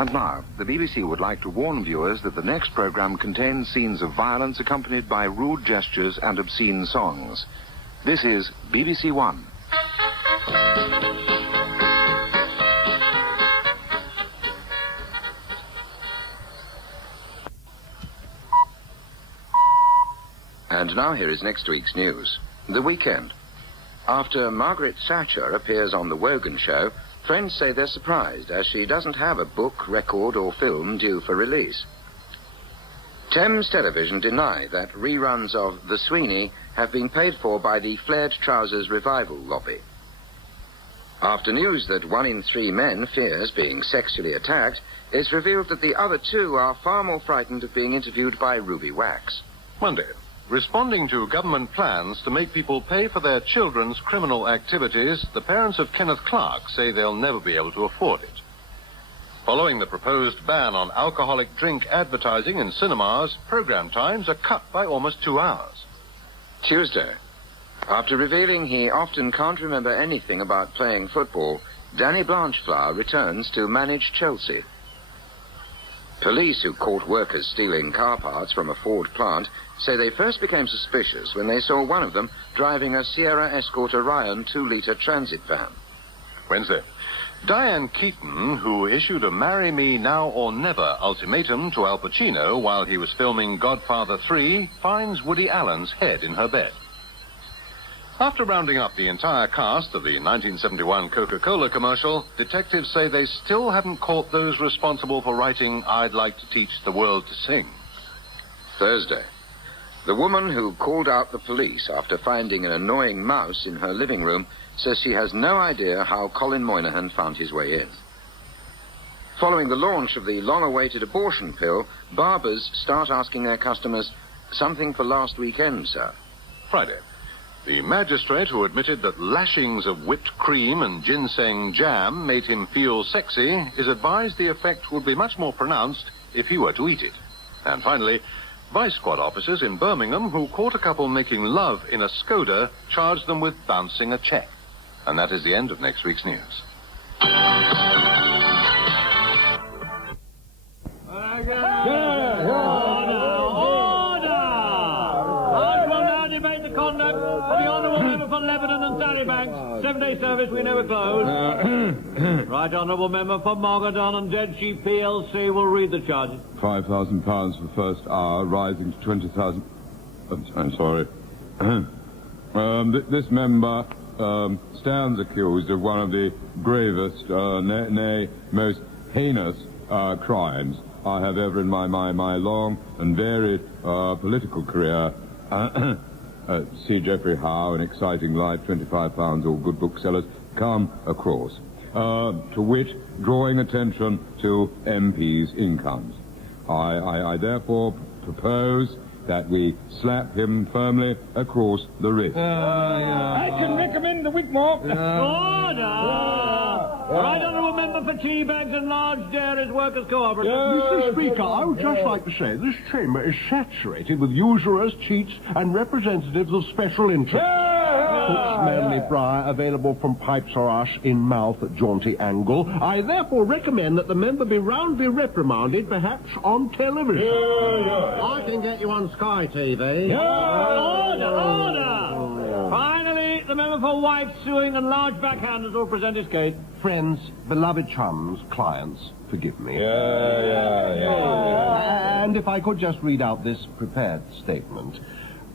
And now, the BBC would like to warn viewers that the next programme contains scenes of violence accompanied by rude gestures and obscene songs. This is BBC One. And now here is next week's news. The weekend. After Margaret Thatcher appears on The Wogan Show, friends say they're surprised as she doesn't have a book, record or film due for release. Thames Television deny that reruns of The Sweeney have been paid for by the Flared Trousers revival lobby. After news that 1 in 3 men fears being sexually attacked, it's revealed that the other 2 are far more frightened of being interviewed by Ruby Wax. Monday. Responding to government plans to make people pay for their children's criminal activities, the parents of Kenneth Clark say they'll never be able to afford it. Following the proposed ban on alcoholic drink advertising in cinemas, program times are cut by almost 2 hours. Tuesday. After revealing he often can't remember anything about playing football, Danny Blanchflower returns to manage Chelsea. Police who caught workers stealing car parts from a Ford plant say they first became suspicious when they saw one of them driving a Sierra Escort Orion 2-litre transit van. Wednesday. Diane Keaton, who issued a marry me now or never ultimatum to Al Pacino while he was filming Godfather 3, finds Woody Allen's head in her bed. After rounding up the entire cast of the 1971 Coca-Cola commercial, detectives say they still haven't caught those responsible for writing I'd Like to Teach the World to Sing. Thursday. The woman who called out the police after finding an annoying mouse in her living room says she has no idea how Colin Moynihan found his way in. Following the launch of the long-awaited abortion pill, barbers start asking their customers, "Something for last weekend, sir?" Friday. The magistrate who admitted that lashings of whipped cream and ginseng jam made him feel sexy is advised the effect would be much more pronounced if he were to eat it. And finally, Vice Squad officers in Birmingham who caught a couple making love in a Skoda charged them with bouncing a cheque. And that is the end of next week's news. Lebanon and Sarrybanks. 7-day service, we never close. Right Honourable Member for Mogadon and Dead Sheep PLC will read the charge. £5,000 for the first hour, rising to 20,000... I'm sorry. This member stands accused of one of the gravest, nay, most heinous crimes I have ever in my long and varied political career. See Geoffrey Howe, An Exciting Life, £25, all good booksellers, come across. To wit, drawing attention to MPs' incomes. I therefore propose that we slap him firmly across the wrist. I can recommend the Whitmore. Right Honourable Member for Tea Bags and Large Dairies Workers Cooperative. Mr. Speaker, I would just like to say this chamber is saturated with usurers, cheats, and representatives of special interests. Cook's Manly Fry, available from Pipes or Ash in mouth at jaunty angle. I therefore recommend that the member be roundly reprimanded, perhaps on television. I can get you on Sky TV. Order! Finally, the member for wife suing and large backhanders will present his case. Friends, beloved chums, clients, forgive me. Yeah. And if I could just read out this prepared statement.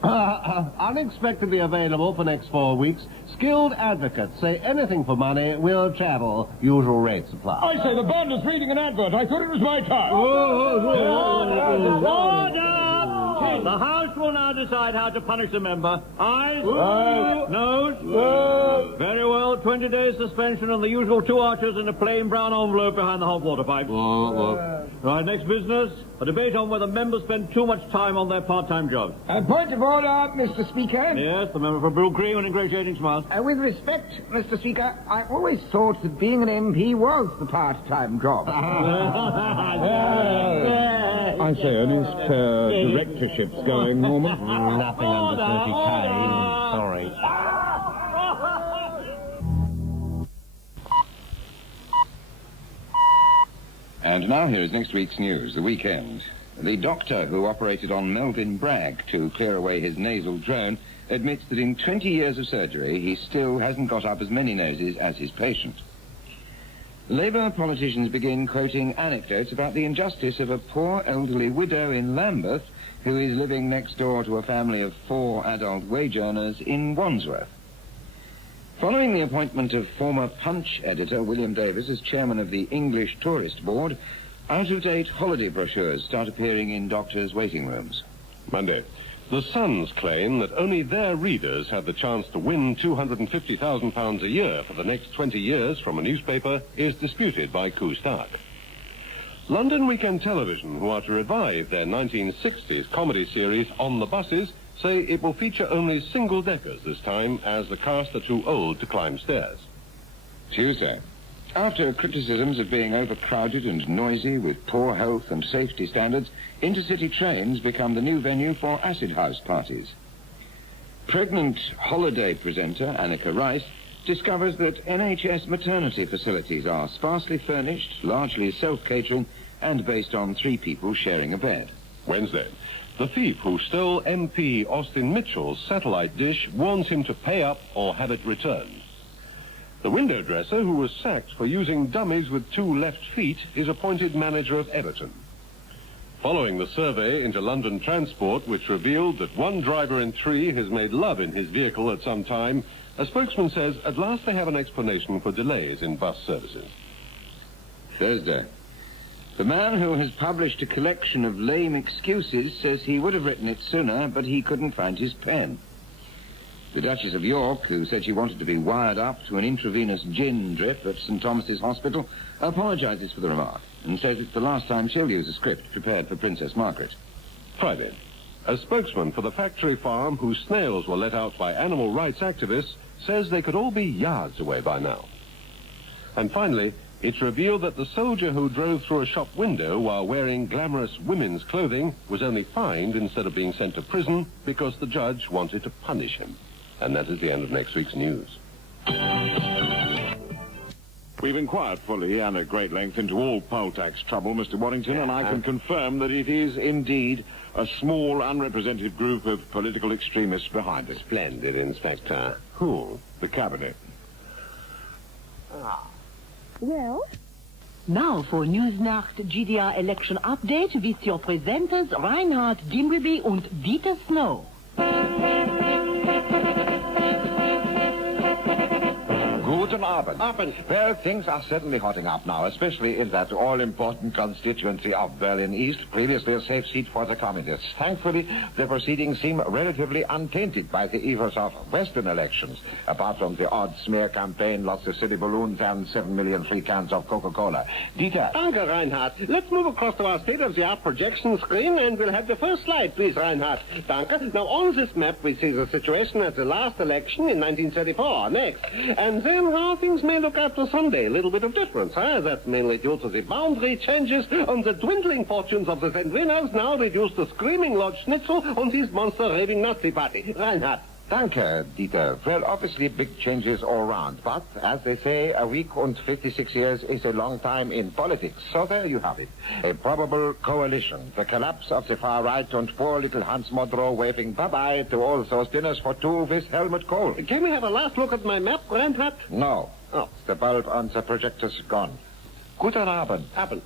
Unexpectedly available for next 4 weeks. Skilled advocates. Say anything for money. Will travel. Usual rates apply. I say the bond is reading an advert. I thought it was my time. Order! The House will now decide how to punish the member. Ayes? Noes? Very well. 20 days suspension and the usual 2 archers in a plain brown envelope behind the hot water pipe. Right, next business. A debate on whether members spend too much time on their part-time jobs. Point of order, Mr. Speaker. Yes, the member for Blue Cream and Ingratiating Smiles. With respect, Mr. Speaker, I always thought that being an MP was the part-time job. I say, are these directorships going, Norman? Nothing under 30k. Sorry. And And now here is next week's news, the weekend. The doctor who operated on Melvin Bragg to clear away his nasal drone admits that in 20 years of surgery, he still hasn't got up as many noses as his patient. Labour politicians begin quoting anecdotes about the injustice of a poor elderly widow in Lambeth who is living next door to a family of 4 adult wage earners in Wandsworth. Following the appointment of former Punch editor William Davis as chairman of the English Tourist Board, out-of-date holiday brochures start appearing in doctors' waiting rooms. Monday. The Sun's claim that only their readers have the chance to win £250,000 a year for the next 20 years from a newspaper is disputed by Couche-Tard. London Weekend Television, who are to revive their 1960s comedy series On the Buses, say it will feature only single-deckers this time as the cast are too old to climb stairs. Tuesday. After criticisms of being overcrowded and noisy with poor health and safety standards, intercity trains become the new venue for acid house parties. Pregnant holiday presenter Annika Rice discovers that NHS maternity facilities are sparsely furnished, largely self-catering, and based on 3 people sharing a bed. Wednesday. The thief who stole MP Austin Mitchell's satellite dish warns him to pay up or have it returned. The window dresser who was sacked for using dummies with 2 left feet is appointed manager of Everton. Following the survey into London transport, which revealed that 1 driver in 3 has made love in his vehicle at some time, a spokesman says at last they have an explanation for delays in bus services. Thursday. The man who has published a collection of lame excuses says he would have written it sooner, but he couldn't find his pen. The Duchess of York, who said she wanted to be wired up to an intravenous gin drip at St. Thomas's Hospital, apologises for the remark and says it's the last time she'll use a script prepared for Princess Margaret. Friday. A spokesman for the factory farm whose snails were let out by animal rights activists says they could all be yards away by now. And finally, it's revealed that the soldier who drove through a shop window while wearing glamorous women's clothing was only fined instead of being sent to prison because the judge wanted to punish him. And that is the end of next week's news. We've inquired fully and at great length into all Poletax trouble, Mr. Waddington, and I can confirm that it is indeed a small, unrepresented group of political extremists behind it. Splendid, Inspector. Who? The Cabinet. Well? Now for Newsnacht GDR election update with your presenters Reinhard Dimbleby und Dieter Snow. Guten Abend. Well, things are certainly hotting up now, especially in that all-important constituency of Berlin East, previously a safe seat for the communists. Thankfully, the proceedings seem relatively untainted by the evils of Western elections, apart from the odd smear campaign, lots of silly balloons, and 7 million free cans of Coca-Cola. Dieter. Danke, Reinhard. Let's move across to our state-of-the-art projection screen, and we'll have the first slide, please, Reinhard. Danke. Now, on this map, we see the situation at the last election in 1934. Next. And then how things may look after Sunday. A little bit of difference, huh? That's mainly due to the boundary changes and the dwindling fortunes of the St. Winners now reduce the screaming Lord Schnitzel and his monster raving Nazi party. Reinhard. Danke, Dieter. Well, obviously big changes all round, but as they say, a week and 56 years is a long time in politics. So there you have it. A probable coalition, the collapse of the far right, and poor little Hans Modrow waving bye-bye to all those dinners for 2 with Helmut Kohl. Can we have a last look at my map, Reinhard? No. Oh. The bulb on the projector's gone. Guten Abend. Abend.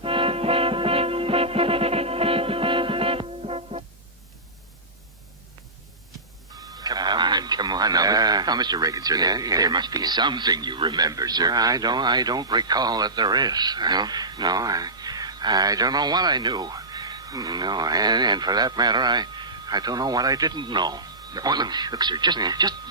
Come on now. Now, Mr. Reagan, sir, there must be something you remember, sir. I don't recall that there is. No? I don't know what I knew. No, and for that matter, I don't know what I didn't know. Oh, look, sir, just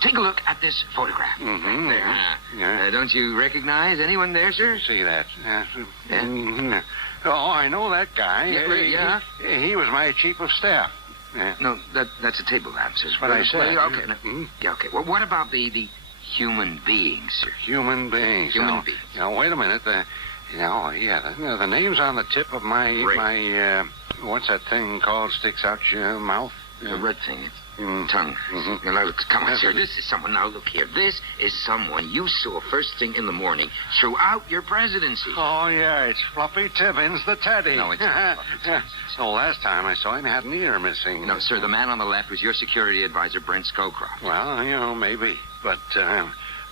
take a look at this photograph. Mm-hmm. Right there. Yeah. Don't you recognize anyone there, sir? See that? Yeah? Oh, I know that guy. Yeah. He was my chief of staff. Yeah. No, that's a table lamp, sir. That's what I said. Well, okay. Yeah, okay. Well, what about the human beings, sir? Human beings. Human beings. Wait a minute. The name's on the tip of my what's that thing called sticks out your mouth? The red thing. Tongue. Mm-hmm. Now, look, come on, sir. This is someone. Now, look here. This is someone you saw first thing in the morning throughout your presidency. Oh, yeah, it's Fluffy Tibbins, the teddy. No, it's not Fluffy Tibbins. The last time I saw him, he had an ear missing. No, sir, the man on the left was your security advisor, Brent Scowcroft. Well, maybe. But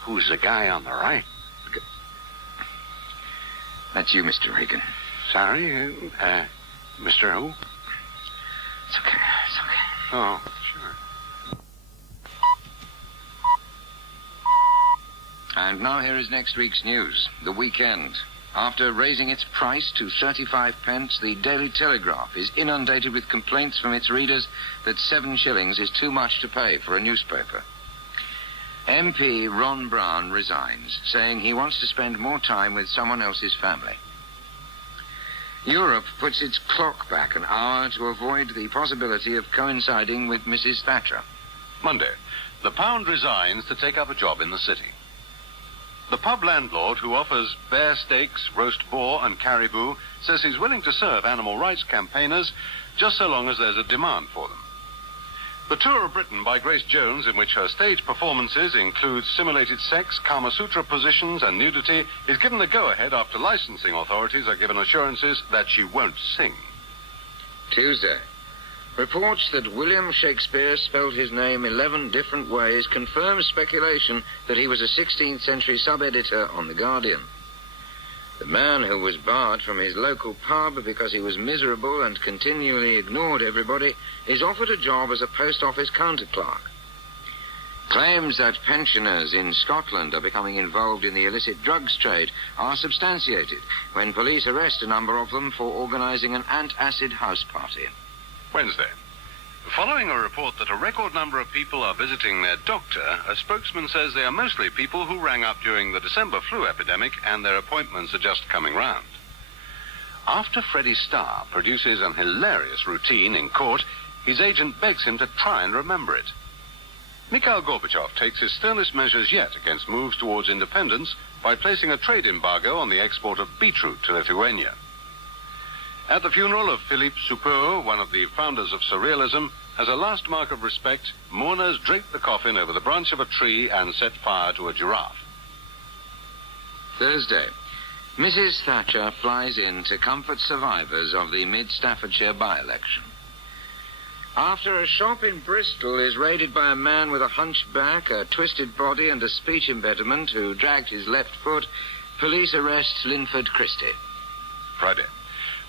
who's the guy on the right? That's you, Mr. Reagan. Sorry, Mr. Who? It's okay. Oh, sure. And now here is next week's news. The Weekend. After raising its price to 35 pence, the Daily Telegraph is inundated with complaints from its readers that 7 shillings is too much to pay for a newspaper. MP Ron Brown resigns, saying he wants to spend more time with someone else's family. Europe puts its clock back an hour to avoid the possibility of coinciding with Mrs. Thatcher. Monday, the Pound resigns to take up a job in the city. The pub landlord who offers bear steaks, roast boar and caribou says he's willing to serve animal rights campaigners just so long as there's a demand for them. The Tour of Britain by Grace Jones, in which her stage performances include simulated sex, Kama Sutra positions and nudity, is given the go-ahead after licensing authorities are given assurances that she won't sing. Tuesday. Reports that William Shakespeare spelled his name 11 different ways confirm speculation that he was a 16th century sub-editor on The Guardian. The man who was barred from his local pub because he was miserable and continually ignored everybody is offered a job as a post office counter clerk. Claims that pensioners in Scotland are becoming involved in the illicit drugs trade are substantiated when police arrest a number of them for organizing an antacid house party. Wednesday. Following a report that a record number of people are visiting their doctor, a spokesman says they are mostly people who rang up during the December flu epidemic and their appointments are just coming round. After Freddie Starr produces an hilarious routine in court, his agent begs him to try and remember it. Mikhail Gorbachev takes his sternest measures yet against moves towards independence by placing a trade embargo on the export of beetroot to Lithuania. At the funeral of Philippe Soupeau, one of the founders of Surrealism, as a last mark of respect, mourners draped the coffin over the branch of a tree and set fire to a giraffe. Thursday. Mrs. Thatcher flies in to comfort survivors of the Mid-Staffordshire by-election. After a shop in Bristol is raided by a man with a hunchback, a twisted body and a speech impediment who dragged his left foot, police arrest Linford Christie. Friday.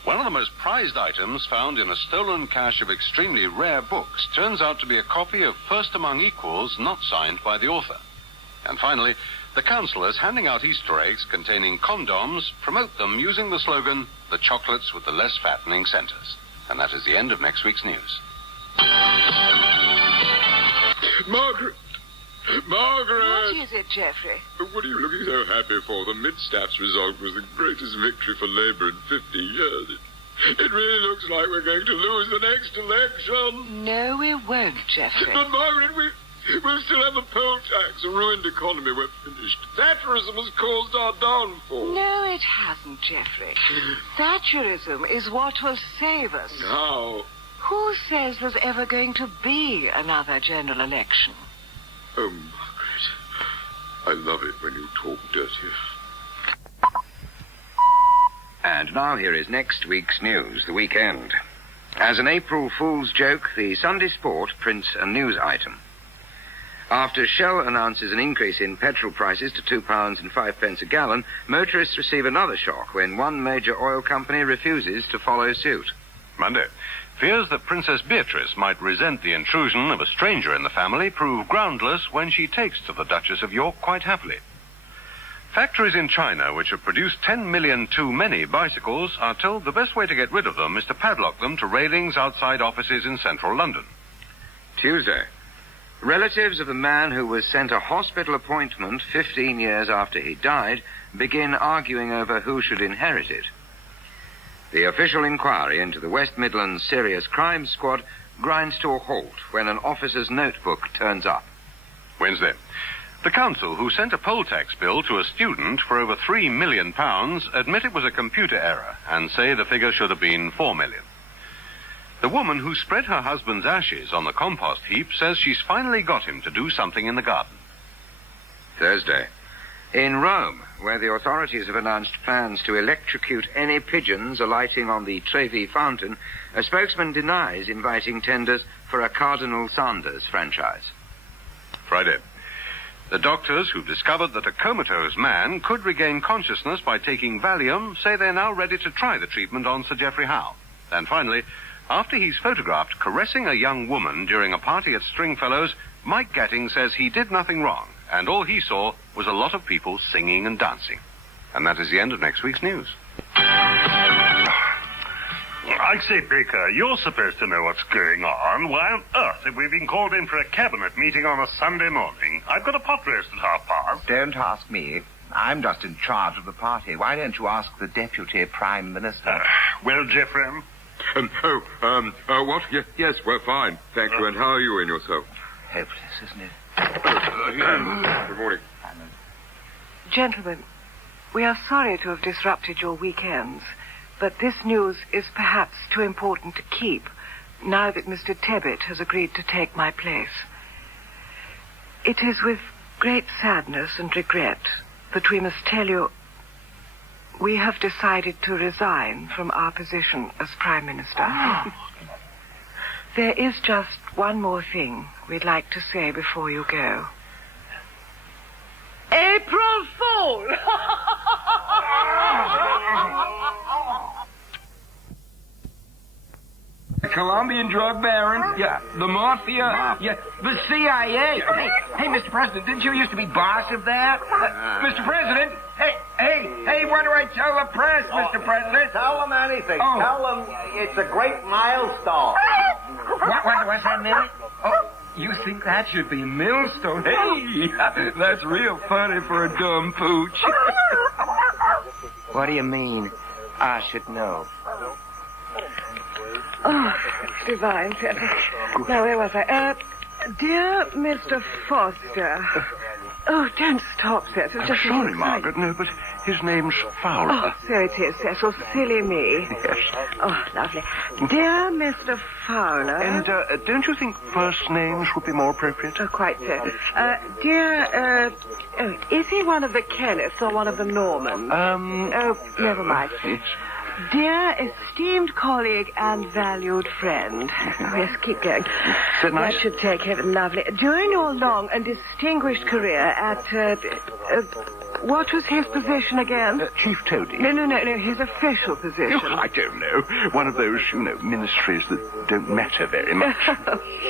One of the most prized items found in a stolen cache of extremely rare books turns out to be a copy of First Among Equals not signed by the author. And finally, the councillors handing out Easter eggs containing condoms promote them using the slogan, "The chocolates with the less fattening centres." And that is the end of next week's news. Margaret! Margaret! What is it, Geoffrey? What are you looking so happy for? The Mid-Staffs result was the greatest victory for Labour in 50 years. It really looks like we're going to lose the next election. No, we won't, Geoffrey. But, Margaret, we'll still have a poll tax, a ruined economy. We're finished. Thatcherism has caused our downfall. No, it hasn't, Geoffrey. Thatcherism is what will save us. How? Who says there's ever going to be another general election? Oh, Margaret, I love it when you talk dirty. And now here is next week's news, The Weekend. As an April Fool's joke, the Sunday Sport prints a news item. After Shell announces an increase in petrol prices to £2.05 a gallon, motorists receive another shock when one major oil company refuses to follow suit. Monday. Fears that Princess Beatrice might resent the intrusion of a stranger in the family prove groundless when she takes to the Duchess of York quite happily. Factories in China which have produced 10 million too many bicycles are told the best way to get rid of them is to padlock them to railings outside offices in central London. Tuesday. Relatives of the man who was sent a hospital appointment 15 years after he died begin arguing over who should inherit it. The official inquiry into the West Midlands Serious Crime Squad grinds to a halt when an officer's notebook turns up. Wednesday. The council, who sent a poll tax bill to a student for over £3 million, admit it was a computer error and say the figure should have been £4 million. The woman who spread her husband's ashes on the compost heap says she's finally got him to do something in the garden. Thursday. In Rome, where the authorities have announced plans to electrocute any pigeons alighting on the Trevi fountain, a spokesman denies inviting tenders for a Cardinal Sanders franchise. Friday. The doctors who've discovered that a comatose man could regain consciousness by taking Valium say they're now ready to try the treatment on Sir Geoffrey Howe. And finally, after he's photographed caressing a young woman during a party at Stringfellows, Mike Gatting says he did nothing wrong, and all he saw was a lot of people singing and dancing. And that is the end of next week's news. I say, Baker, you're supposed to know what's going on. Why on earth have we been called in for a cabinet meeting on a Sunday morning? I've got a pot roast at 1:30. Don't ask me. I'm just in charge of the party. Why don't you ask the Deputy Prime Minister? Well, Geoffrey? What? Yes, we're fine. Thank you. And how are you and yourself? Hopeless, isn't it? Good morning. Gentlemen, we are sorry to have disrupted your weekends, but this news is perhaps too important to keep now that Mr. Tebbit has agreed to take my place. It is with great sadness and regret that we must tell you we have decided to resign from our position as Prime Minister. There is just one more thing we'd like to say before you go. April Fool! The Colombian drug baron? Yeah. The mafia? Yeah. The CIA? Hey, Mr. President, didn't you used to be boss of that? Mr. President? Hey, what do I tell the press, Mr. President? Tell them anything. Tell them it's a great milestone. What's that, Minnie? Oh, you think that should be a millstone? Hey, that's real funny for a dumb pooch. What do you mean? I should know. Oh, divine. Now, where was I? Dear Mr. Foster. Oh, don't stop, Cecil. I'm sorry, Margaret. No, but his name's Fowler. Oh, so it is, Cecil. Silly me. Yes. Oh, lovely. Dear Mr. Fowler. And don't you think first names would be more appropriate? Oh, quite so. Dear, is he one of the Kenneths or one of the Normans? Oh, never mind. Yes. Dear esteemed colleague and valued friend. Oh, yes, keep going. So nice. That should take heaven. Lovely. During your long and distinguished career at, what was his position again? Chief Toady. No, his official position. Oh, I don't know. One of those, ministries that don't matter very much.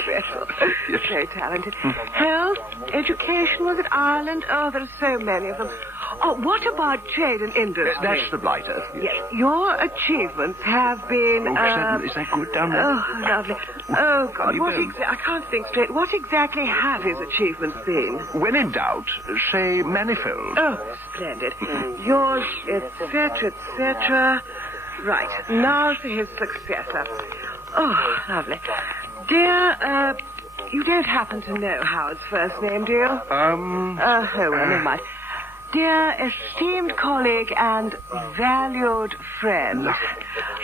Special. Yes. Very talented. Health, education, was it Ireland? Oh, there are so many of them. Oh, what about trade and industry? That's the blighter. Yes. Your achievements have been... is that good down there? Oh, lovely. Oh, God, I can't think straight. What exactly have his achievements been? When in doubt, say manifold. Oh, splendid. Yours, etc., etc. Right, now for his successor. Oh, lovely. Dear, you don't happen to know Howard's first name, do you? Oh, well, never mind. Dear esteemed colleague and valued friend.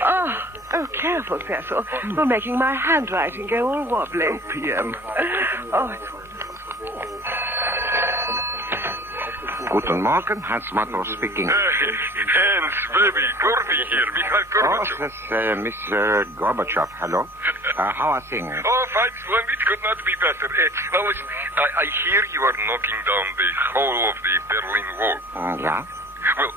Oh, careful, Cecil. You're making my handwriting go all wobbly. Oh, PM. Oh, it's wonderful. Guten Morgen, Hans Matto speaking. Hans, baby, Gorby here, Mikhail Gorbachev. Oh, that's Mr. Gorbachev. Hello. How are things? Oh, fine, splendid. Could not be better. Now, listen, I hear you are knocking down the whole of the Berlin Wall. Yeah? Well,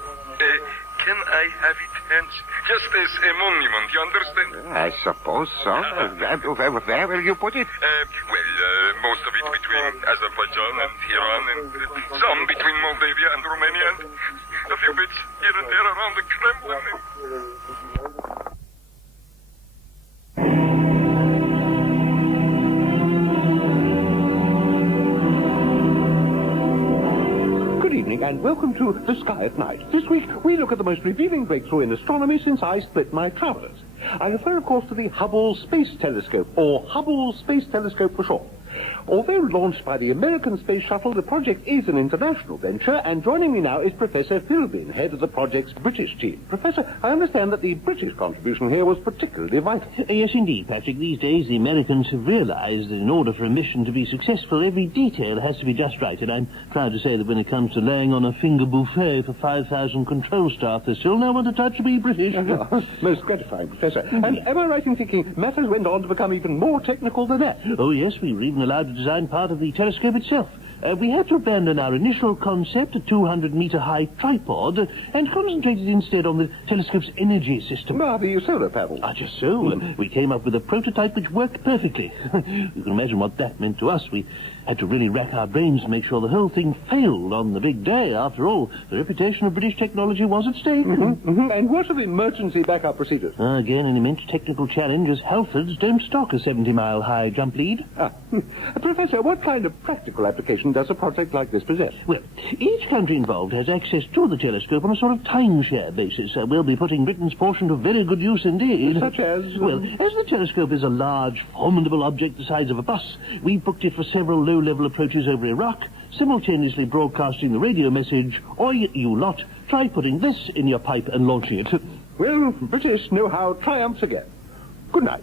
can I have it, Hans? Just as a monument, you understand? I suppose so. Where will you put it? Most of it between Azerbaijan and Iran, and some between Moldavia and Romania, and a few bits here and there around the Kremlin. And welcome to The Sky at Night. This week, we look at the most revealing breakthrough in astronomy since I split my trousers. I refer, of course, to the Hubble Space Telescope, or Hubble Space Telescope for short. Although launched by the American Space Shuttle, the project is an international venture, and joining me now is Professor Philbin, head of the project's British team. Professor, I understand that the British contribution here was particularly vital. Yes, indeed, Patrick. These days, the Americans have realized that in order for a mission to be successful, every detail has to be just right, and I'm proud to say that when it comes to laying on a finger buffet for 5,000 control staff, there's still no one to touch to be British. Most gratifying, Professor. And am I right in thinking matters went on to become even more technical than that? Oh, yes, we were even allowed to design part of the telescope itself. We had to abandon our initial concept, a 200-meter-high tripod, and concentrated instead on the telescope's energy system. The solar panel. Just so. We came up with a prototype which worked perfectly. You can imagine what that meant to us. We had to really rack our brains to make sure the whole thing failed on the big day. After all, the reputation of British technology was at stake. And what are the emergency backup procedures? Again, an immense technical challenge, as Halfords don't stock a 70-mile-high jump lead. Professor, what kind of practical application does a project like this possess? Well, each country involved has access to the telescope on a sort of timeshare basis. We'll be putting Britain's portion to very good use indeed. Such as? Well, as the telescope is a large, formidable object the size of a bus, we've booked it for several low-level approaches over Iraq, simultaneously broadcasting the radio message, "Oi, you lot, try putting this in your pipe and launching it." Well, British know-how triumphs again. Good night.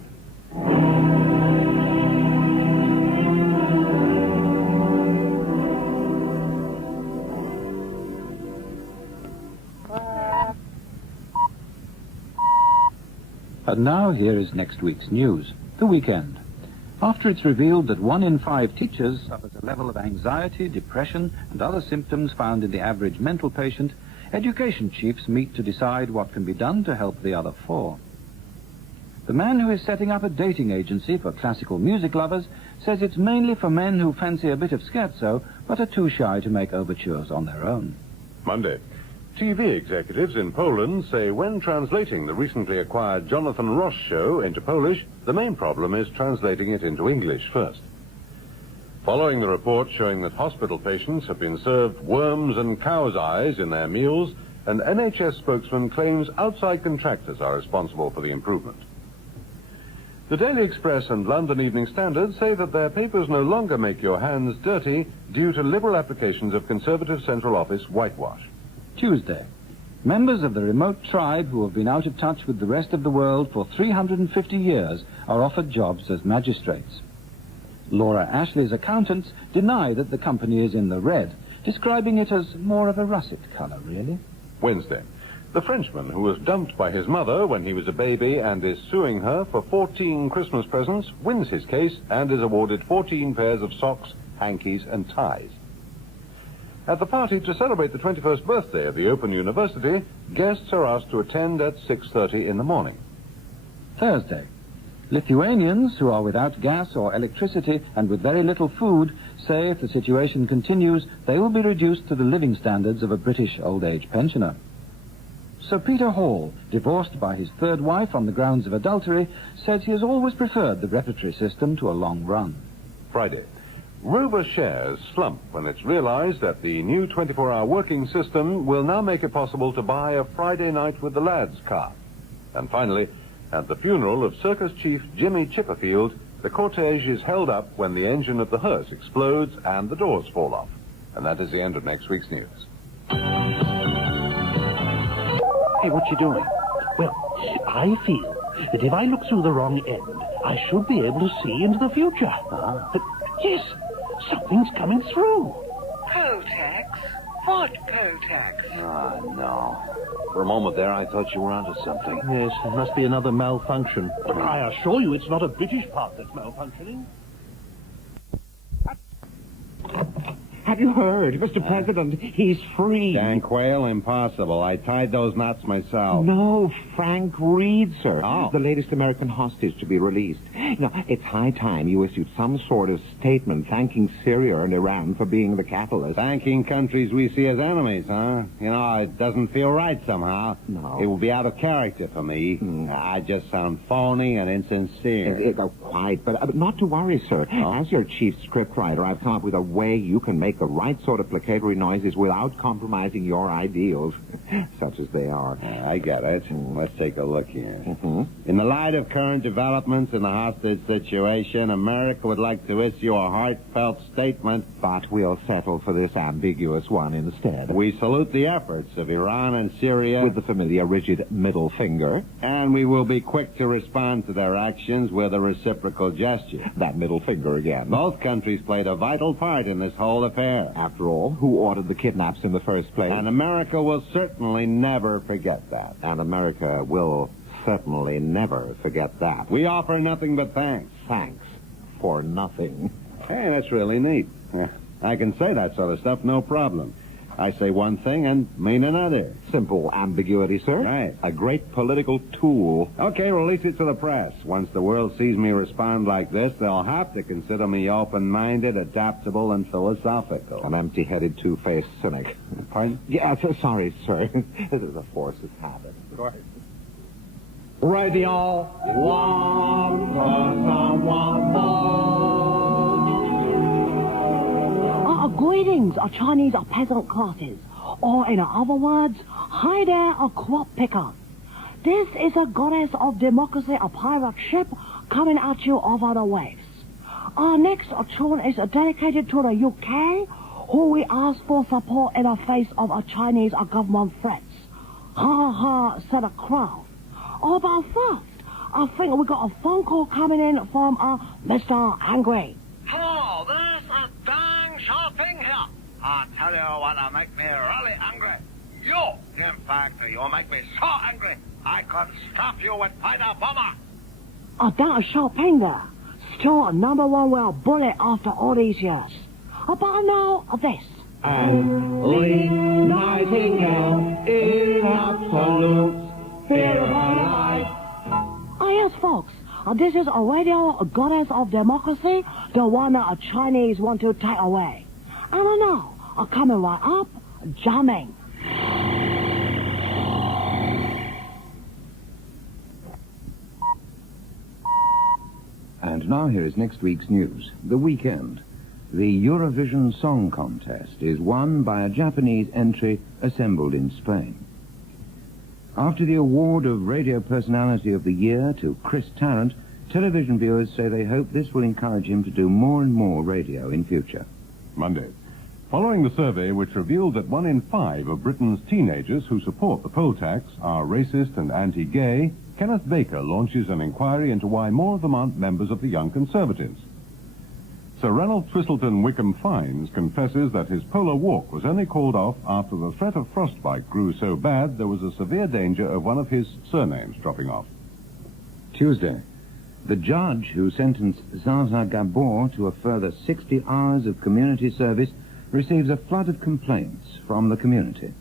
And now here is next week's news, the weekend. After it's revealed that 1 in 5 teachers suffers a level of anxiety, depression, and other symptoms found in the average mental patient, education chiefs meet to decide what can be done to help the other 4. The man who is setting up a dating agency for classical music lovers says it's mainly for men who fancy a bit of scherzo, but are too shy to make overtures on their own. Monday. TV executives in Poland say when translating the recently acquired Jonathan Ross show into Polish, the main problem is translating it into English first. Following the report showing that hospital patients have been served worms and cow's eyes in their meals, an NHS spokesman claims outside contractors are responsible for the improvement. The Daily Express and London Evening Standard say that their papers no longer make your hands dirty due to liberal applications of Conservative Central Office whitewash. Tuesday. Members of the remote tribe who have been out of touch with the rest of the world for 350 years are offered jobs as magistrates. Laura Ashley's accountants deny that the company is in the red, describing it as more of a russet colour, really. Wednesday. The Frenchman who was dumped by his mother when he was a baby and is suing her for 14 Christmas presents wins his case and is awarded 14 pairs of socks, hankies and ties. At the party to celebrate the 21st birthday of the Open University, guests are asked to attend at 6:30 in the morning. Thursday. Lithuanians who are without gas or electricity and with very little food say if the situation continues, they will be reduced to the living standards of a British old-age pensioner. Sir Peter Hall, divorced by his 3rd wife on the grounds of adultery, says he has always preferred the repertory system to a long run. Friday. Rover shares slump when it's realized that the new 24-hour working system will now make it possible to buy a Friday night with the lads car. And finally, at the funeral of circus chief Jimmy Chipperfield, the cortege is held up when the engine of the hearse explodes and the doors fall off. And that is the end of next week's news. Hey, what you doing? Well, I feel that if I look through the wrong end, I should be able to see into the future. Yes, something's coming through. Poletax? What Poletax? No. For a moment there, I thought you were onto something. Yes, it must be another malfunction. But I assure you it's not a British part that's malfunctioning. Have you heard, Mr. President? He's free. Dan Quayle, impossible. I tied those knots myself. No, Frank Reed, sir. Oh. The latest American hostage to be released. Now, it's high time you issued some sort of statement thanking Syria and Iran for being the catalyst. Thanking countries we see as enemies, huh? You know, it doesn't feel right somehow. No. It will be out of character for me. I just sound phony and insincere. Quite, but not to worry, sir. Oh. As your chief scriptwriter, I've come up with a way you can make the right sort of placatory noises without compromising your ideals, such as they are. I get it. Let's take a look here. Mm-hmm. In the light of current developments in the hostage situation, America would like to issue a heartfelt statement. But we'll settle for this ambiguous one instead. We salute the efforts of Iran and Syria With the familiar rigid middle finger. and we will be quick to respond to their actions with a reciprocal gesture. That middle finger again. Both countries played a vital part in this whole affair. After all, who ordered the kidnaps in the first place? And America will certainly never forget that. And America will certainly never forget that. We offer nothing but thanks. Thanks for nothing. Hey, that's really neat. I can say that sort of stuff, no problem. I say one thing and mean another. Simple ambiguity, sir. Right. A great political tool. Okay, release it to the press. Once the world sees me respond like this, they'll have to consider me open-minded, adaptable, and philosophical. An empty-headed, two-faced cynic. Pardon? Yeah, sorry, sir. This is a force of habit. Radio, one for someone more. Greetings, Chinese peasant classes. Or in other words, hi there, crop picker. This is a goddess of democracy, a pirate ship coming at you over the waves. Our next tune is dedicated to the UK, who we ask for support in the face of a Chinese government threats. Ha ha, said the crowd. Oh, but first, I think we got a phone call coming in from Mr. Angry. Hello, there's a dang shopping here. I tell you what'll make me really angry. You, in fact, you'll make me so angry, I could stuff you with fighter bomber. That shopping there. Still number one well bullet after all these years. But now, this. Lee Nightingale is absolute fear of my life. Yes, folks. This is a radio goddess of democracy, the one that Chinese want to take away. And now, coming right up, jamming. And now here is next week's news. The weekend. The Eurovision Song Contest is won by a Japanese entry assembled in Spain. After the award of Radio Personality of the Year to Chris Tarrant, television viewers say they hope this will encourage him to do more and more radio in future. Monday. Following the survey which revealed that 1 in 5 of Britain's teenagers who support the poll tax are racist and anti-gay, Kenneth Baker launches an inquiry into why more of them aren't members of the Young Conservatives. Sir Ranulph Twistleton Wickham Fines confesses that his polo walk was only called off after the threat of frostbite grew so bad there was a severe danger of one of his surnames dropping off. Tuesday. The judge who sentenced Zaza Gabor to a further 60 hours of community service receives a flood of complaints from the community.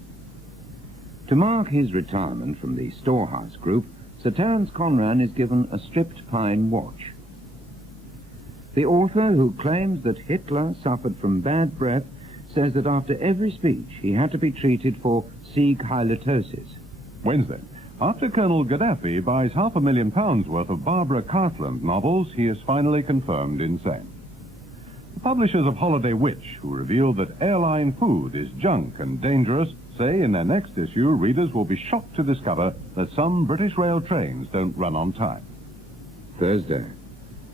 To mark his retirement from the Storehouse Group, Sir Terence Conran is given a stripped pine watch. The author, who claims that Hitler suffered from bad breath, says that after every speech he had to be treated for Sieg halitosis. Wednesday. After Colonel Gaddafi buys £500,000 worth of Barbara Cartland novels, he is finally confirmed insane. The publishers of Holiday Witch, who revealed that airline food is junk and dangerous, say in their next issue readers will be shocked to discover that some British rail trains don't run on time. Thursday.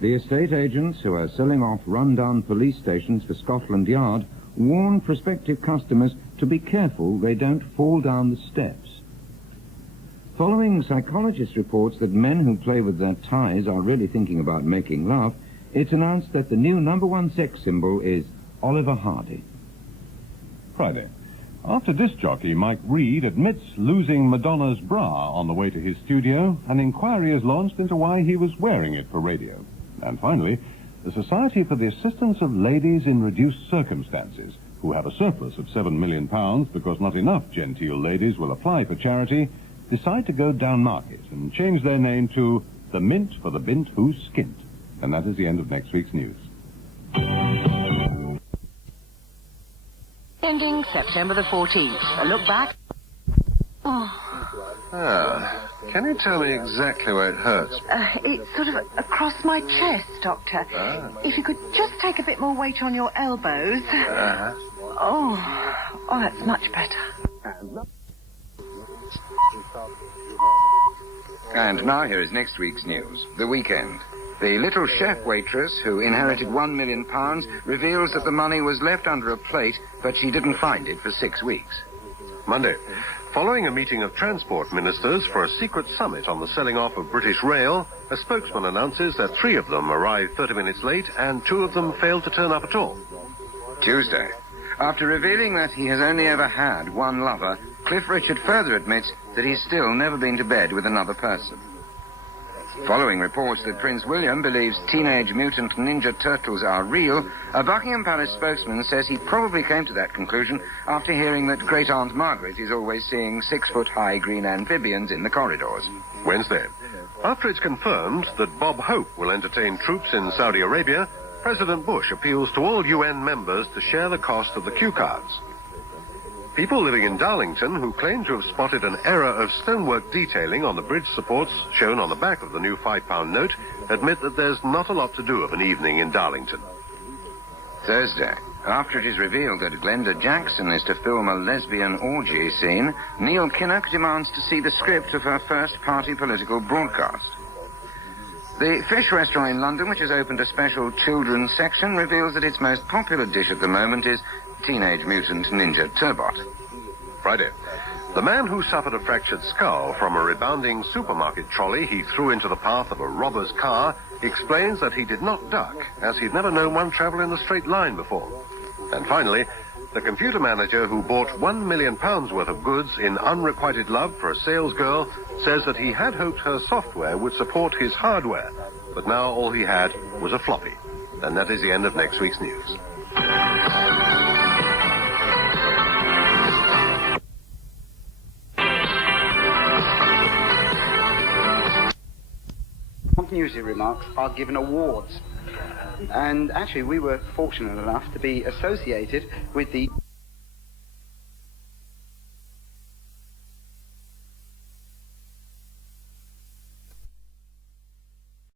The estate agents who are selling off run-down police stations for Scotland Yard warn prospective customers to be careful they don't fall down the steps. Following psychologist reports that men who play with their ties are really thinking about making love, it's announced that the new #1 sex symbol is Oliver Hardy. Friday. After disc jockey Mike Reed admits losing Madonna's bra on the way to his studio, an inquiry is launched into why he was wearing it for radio. And finally, the Society for the Assistance of Ladies in Reduced Circumstances, who have a surplus of £7 million because not enough genteel ladies will apply for charity, decide to go down market and change their name to the Mint for the Bint Who's Skint. And that is the end of next week's news. Ending September the 14th. A look back. Can you tell me exactly where it hurts? It's sort of across my chest, Doctor. If you could just take a bit more weight on your elbows. Oh, that's much better. And now here is next week's news. The weekend. The little chef waitress who inherited £1 million reveals that the money was left under a plate, but she didn't find it for 6 weeks. Monday. Following a meeting of transport ministers for a secret summit on the selling off of British Rail, a spokesman announces that 3 of them arrived 30 minutes late and 2 of them failed to turn up at all. Tuesday. After revealing that he has only ever had one lover, Cliff Richard further admits that he's still never been to bed with another person. Following reports that Prince William believes Teenage Mutant Ninja Turtles are real, a Buckingham Palace spokesman says he probably came to that conclusion after hearing that Great Aunt Margaret is always seeing 6-foot-high green amphibians in the corridors. Wednesday. After it's confirmed that Bob Hope will entertain troops in Saudi Arabia, President Bush appeals to all UN members to share the cost of the cue cards. People living in Darlington who claim to have spotted an error of stonework detailing on the bridge supports shown on the back of the new £5 note admit that there's not a lot to do of an evening in Darlington. Thursday. After it is revealed that Glenda Jackson is to film a lesbian orgy scene, Neil Kinnock demands to see the script of her first party political broadcast. The fish restaurant in London, which has opened a special children's section, reveals that its most popular dish at the moment is Teenage Mutant Ninja Turbot. Friday. The man who suffered a fractured skull from a rebounding supermarket trolley he threw into the path of a robber's car explains that he did not duck, as he'd never known one travel in a straight line before. And finally, the computer manager who bought £1 million worth of goods in unrequited love for a salesgirl says that he had hoped her software would support his hardware, but now all he had was a floppy. And that is the end of next week's news. Continuity remarks are given awards. And actually we were fortunate enough to be associated with the